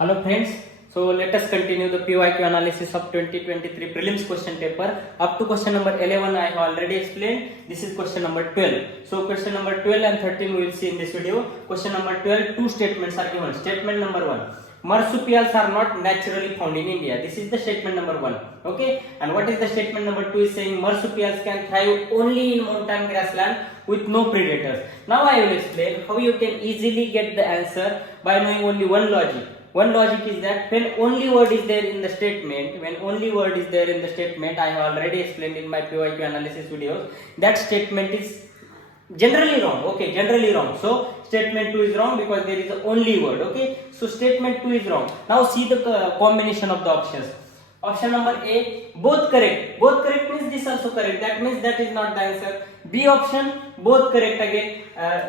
Hello friends, so let us continue the PYQ analysis of 2023 prelims question paper. Up to question number 11 I have already explained. This is question number 12. So question number 12 and 13 we will see in this video. Question number 12, two statements are given. Statement number 1. Marsupials are not naturally found in India. This is the statement number 1. Okay. And what is the statement number 2 is saying marsupials can thrive only in mountain grassland with no predators. Now I will explain how you can easily get the answer by knowing only one logic. One logic is that when only word is there in the statement, I have already explained in my PYQ analysis videos, that statement is generally wrong. Okay, generally wrong. So statement 2 is wrong because there is a only word. Okay, so statement 2 is wrong. Now see the combination of the options. Option number A, both correct. Both correct means this also correct. That means that is not the answer. B option, both correct again.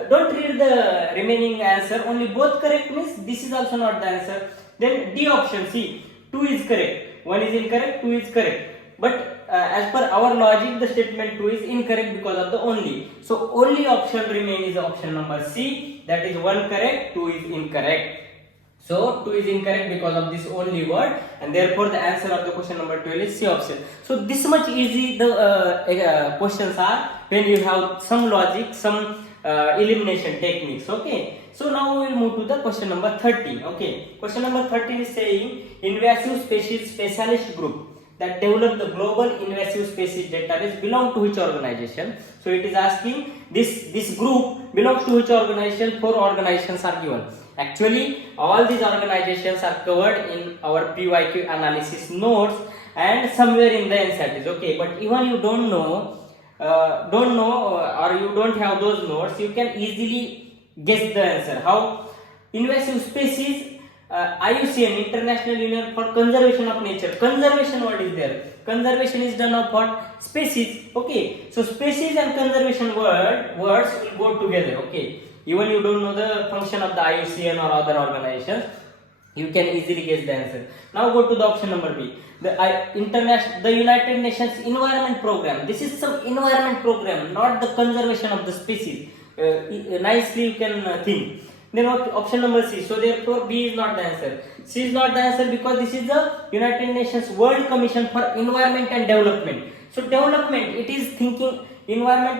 Don't read the remaining answer. Only both correct means this is also not the answer. Then D option, see, 2 is correct. 1 is incorrect, 2 is correct. But as per our logic, the statement 2 is incorrect because of the only. So only option remain is option number C. That is 1 correct, 2 is incorrect. So 2 is incorrect because of this only word, and therefore the answer of the question number 12 is C option. So this much easy the questions are when you have some logic, some elimination techniques. Okay. So now we will move to the question number 13. Okay. Question number 13 is saying invasive species specialist group that develop the global invasive species database belong to which organization? So it is asking this group belongs to which organization? 4 organizations are given. Actually, all these organizations are covered in our PYQ analysis notes and somewhere in the NCERTs. Okay, but even you don't know or you don't have those notes, you can easily guess the answer. How? Invasive species, IUCN, International Union for Conservation of Nature. Conservation word is there. Conservation is done of what? Species. Okay, so species and conservation words will go together. Okay. Even you don't know the function of the IUCN or other organizations, you can easily guess the answer. Now go to the option number B. The United Nations Environment Program. This is some environment program, not the conservation of the species. Nicely you can think. Then option number C. So therefore B is not the answer. C is not the answer because this is the United Nations World Commission for Environment and Development. So development, it is thinking environment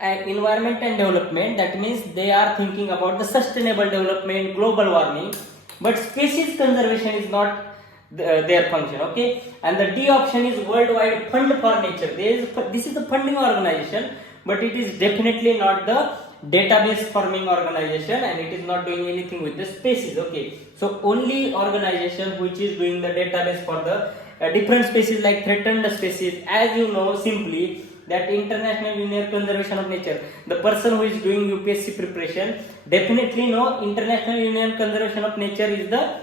and development. That means they are thinking about the sustainable development, global warming. But species conservation is not their function. Okay. And the D option is Worldwide Fund for Nature. This is the funding organization, but it is definitely not the database forming organization, and it is not doing anything with the species. Okay, so only organization which is doing the database for the different species like threatened species, as you know simply that International Union Conservation of Nature, the person who is doing UPSC preparation definitely know International Union Conservation of Nature is the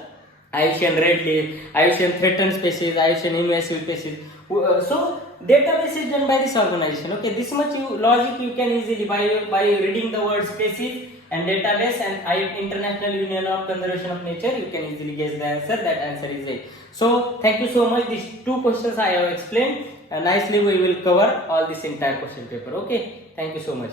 IUCN Red List, IUCN Threatened Species, IUCN Invasive Species. So database is done by this organization. Okay, this much logic you can easily by reading the word species and database and International Union of Conservation of Nature, you can easily guess the answer. That answer is A. So thank you so much. These two questions I have explained. Nicely we will cover all this entire question paper. Okay, thank you so much.